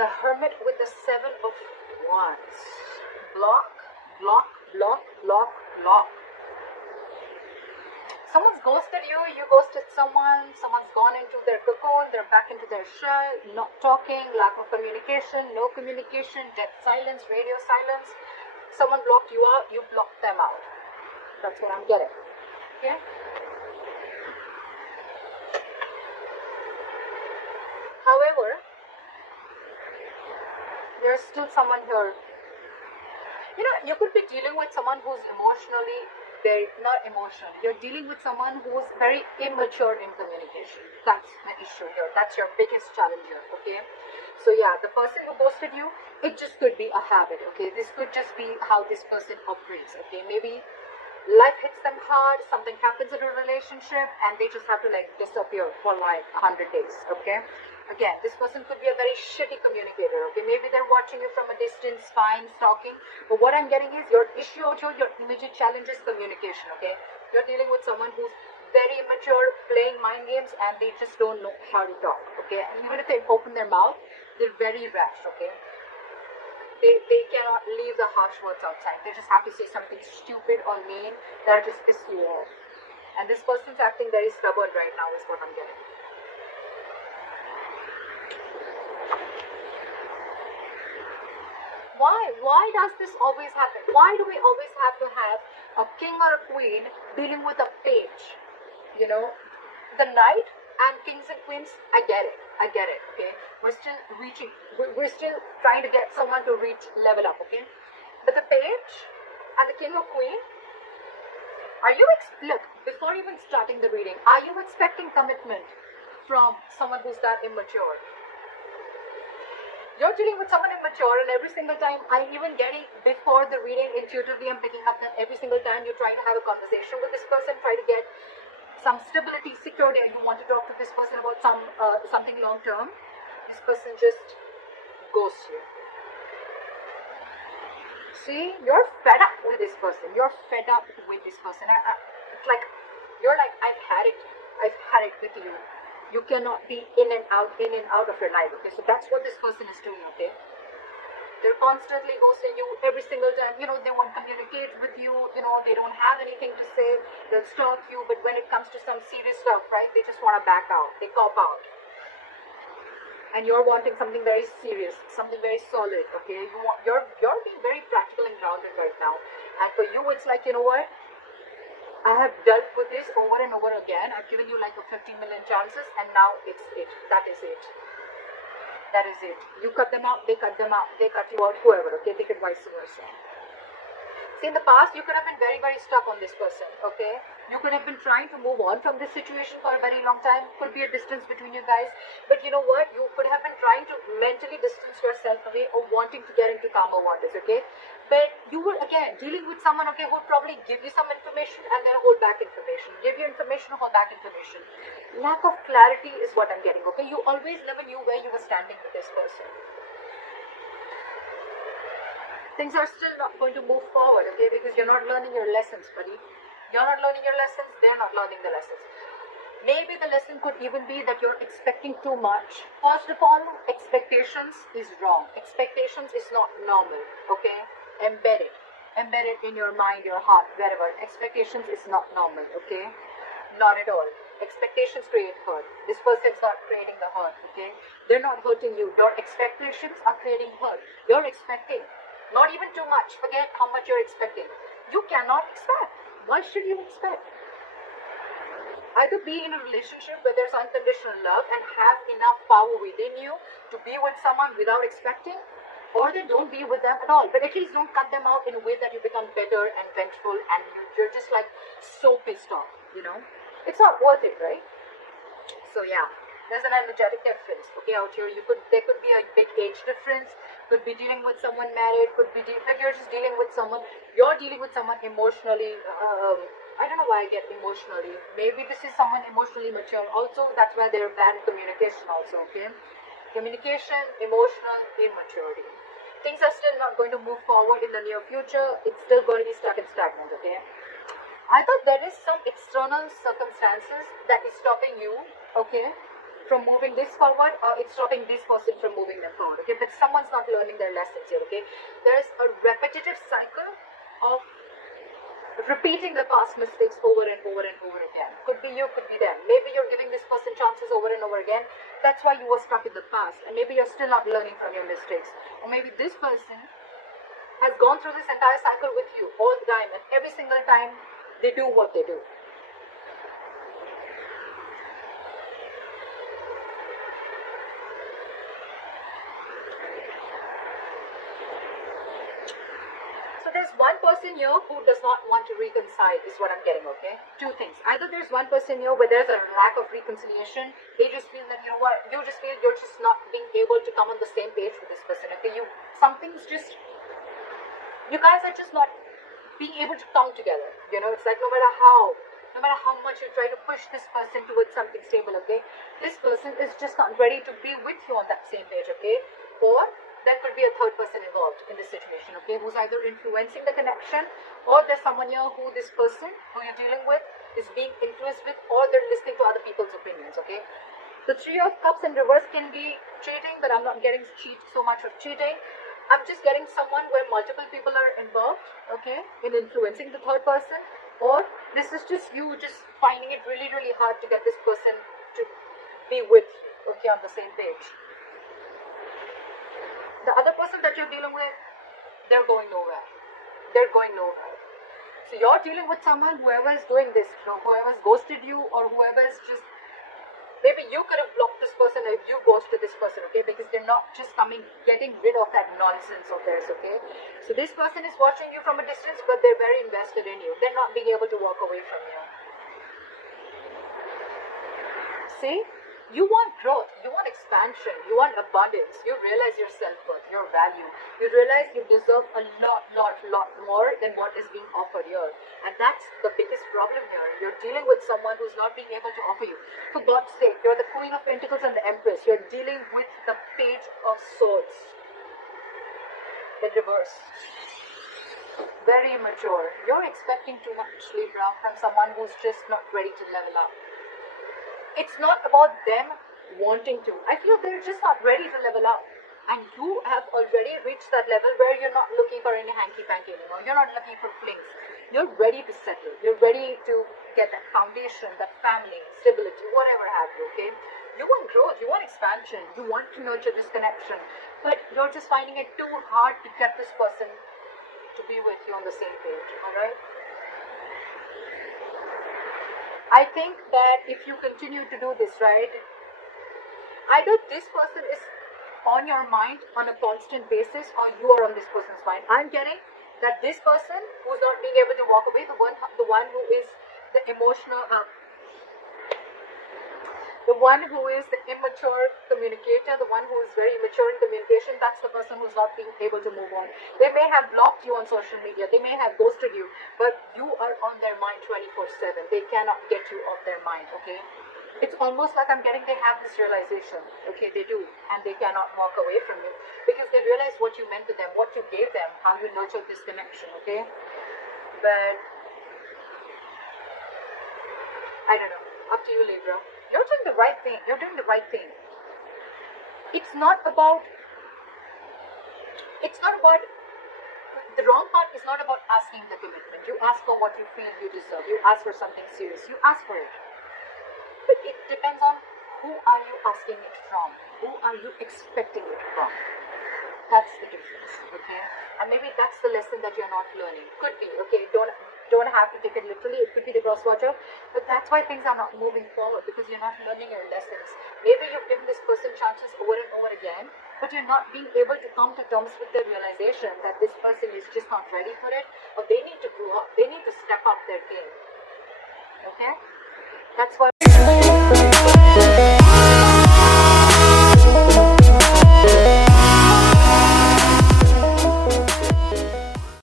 The Hermit with the Seven of Wands. Block, block, block, block, block. Someone's ghosted you, you ghosted someone, someone's gone into their cocoon, they're back into their shell, not talking, lack of communication, no communication, dead silence, radio silence. Someone blocked you out, you blocked them out. That's what I'm getting. Okay? However, there's still someone here. You know, you could be dealing with someone who's emotionally not emotional. You're dealing with someone who's very immature in communication. That's the issue here. That's your biggest challenge here, okay? So yeah, the person who ghosted you, it just could be a habit, okay? This could just be how this person operates, okay? Maybe life hits them hard, something happens in a relationship, and they just have to like disappear for like 100 days, okay? Again, this person could be a very shitty communicator, okay? Maybe they're watching you from a distance, fine, stalking. But what I'm getting is your issue, your immediate challenge is communication, okay? You're dealing with someone who's very immature, playing mind games, and they just don't know how to talk, okay? And even if they open their mouth, they're very rash, okay? They cannot leave the harsh words outside. They just have to say something stupid or mean that just piss you off. And this person's acting very stubborn right now is what I'm getting. Why does this always happen? Why do we always have to have a king or a queen dealing with a page? You know, the knight and kings and queens, I get it, okay? We're still reaching, we're still trying to get someone to reach level up, okay? But the page and the king or queen, are you, look, before even starting the reading, are you expecting commitment from someone who's that immature? You're dealing with someone immature, and every single time I'm even getting, before the reading, intuitively I'm picking up that every single time you're trying to have a conversation with this person, try to get some stability, security, you want to talk to this person about something long term, this person just ghosts you. See, you're fed up with this person. You're fed up with this person. It's like, you're like, I've had it with you. You cannot be in and out of your life, okay? So that's what this person is doing, okay? They're constantly ghosting you every single time. You know, they won't communicate with you. You know, they don't have anything to say. They'll stalk you. But when it comes to some serious stuff, right, they just want to back out. They cop out. And you're wanting something very serious, something very solid, okay? You're being very practical and grounded right now. And for you, it's like, you know what? I have dealt with this over and over again. I've given you like a 15 million chances, and now it's it. That is it. That is it. You cut them out, they cut them out, they cut you out, whoever, okay? Take it vice versa. See, in the past, you could have been very, very stuck on this person, okay? You could have been trying to move on from this situation for a very long time. Could be a distance between you guys. But you know what? You could have been trying to mentally distance yourself away or wanting to get into calmer waters, okay? But you were, again, dealing with someone, okay, who would probably give you some information and then hold back information. Give you information, hold back information. Lack of clarity is what I'm getting, okay? You always never knew where you were standing with this person. Things are still not going to move forward, okay? Because you're not learning your lessons, buddy. You're not learning your lessons, they're not learning the lessons. Maybe the lesson could even be that you're expecting too much. First of all, expectations is wrong. Expectations is not normal, okay? Embed it in your mind, your heart, wherever. Expectations is not normal, okay? Not at all. Expectations create hurt. This person's not creating the hurt, okay? They're not hurting you. Your expectations are creating hurt. You're expecting. Not even too much. Forget how much you're expecting. You cannot expect. Why should you expect? Either be in a relationship where there's unconditional love and have enough power within you to be with someone without expecting, or then don't be with them at all. But at least don't cut them out in a way that you become bitter and vengeful and you're just like so pissed off, you know? It's not worth it, right? So yeah. There's an energetic difference, okay, out here. There could be a big age difference, could be dealing with someone married, could be like you're just dealing with someone, you're dealing with someone emotionally, I don't know why I get emotionally. Maybe this is someone emotionally mature. Also, that's why they're bad in communication also, okay? Communication, emotional, immaturity. Things are still not going to move forward in the near future. It's still going to be stuck and stagnant, okay? I thought there is some external circumstances that is stopping you, okay, from moving this forward, or it's stopping this person from moving them forward. Okay, but someone's not learning their lessons here. Okay, there's a repetitive cycle of repeating the past mistakes over and over and over again. Could be you, could be them. Maybe you're giving this person chances over and over again. That's why you were stuck in the past, and maybe you're still not learning from your mistakes. Or maybe this person has gone through this entire cycle with you all the time, and every single time they do what they do. So there's one person here who does not want to reconcile, is what I'm getting, okay? Two things. Either there's one person here where there's a lack of reconciliation. They just feel that, you know what, you just feel you're just not being able to come on the same page with this person, okay? Something's just, you guys are just not being able to come together. You know, it's like no matter how much you try to push this person towards something stable, okay? This person is just not ready to be with you on that same page, okay? Or there could be a third person involved in this situation, okay, who's either influencing the connection, or there's someone here who this person who you're dealing with is being influenced with, or they're listening to other people's opinions, okay? The Three of Cups in reverse can be cheating, but I'm not getting so much of cheating. I'm just getting someone where multiple people are involved, okay, in influencing the third person, or this is just you just finding it really, really hard to get this person to be with you, okay, on the same page. The other person that you're dealing with, they're going nowhere. They're going nowhere. So you're dealing with someone, whoever is doing this, you know, whoever's ghosted you, or whoever is just, maybe you could have blocked this person if you ghosted this person, okay, because they're not just getting rid of that nonsense of theirs, okay. So this person is watching you from a distance, but they're very invested in you. They're not being able to walk away from you. See? You want growth, you want expansion, you want abundance, you realize your self-worth, your value, you realize you deserve a lot more than what is being offered here. And that's the biggest problem here. You're dealing with someone who's not being able to offer you. For God's sake, you're the Queen of Pentacles and the Empress. You're dealing with the Page of Swords in reverse. Very immature. You're expecting too much, Libra, from someone who's just not ready to level up. It's not about them wanting to. I feel they're just not ready to level up. And you have already reached that level where you're not looking for any hanky-panky anymore. You're not looking for flings. You're ready to settle. You're ready to get that foundation, that family, stability, whatever have you, okay? You want growth. You want expansion. You want to nurture this connection. But you're just finding it too hard to get this person to be with you on the same page, alright? I think that if you continue to do this, right, either this person is on your mind on a constant basis, or you are on this person's mind. I'm getting that this person who's not being able to walk away, the one who is the emotional, the one who is the immature communicator, the one who is very immature in communication, that's the person who's not being able to move on. They may have blocked you on social media, they may have ghosted you, but you are on their mind 24/7. They cannot get you off their mind, okay? It's almost like I'm getting they have this realization, okay, they do, and they cannot walk away from you, because they realize what you meant to them, what you gave them, how you nurtured this connection, okay? But, I don't know, up to you, Libra. You're doing the right thing. You're doing the right thing. It's not about, the wrong part is not about asking the commitment. You ask for what you feel you deserve. You ask for something serious. You ask for it. But it depends on who are you asking it from. Who are you expecting it from? That's the difference, okay? And maybe that's the lesson that you're not learning. Could be, okay? Don't have to take it literally. It could be the cross watcher, but that's why things are not moving forward, because you're not learning your lessons. Maybe you've given this person chances over and over again, but you're not being able to come to terms with the realization that this person is just not ready for it, or they need to grow up. They need to step up their game. Okay? That's why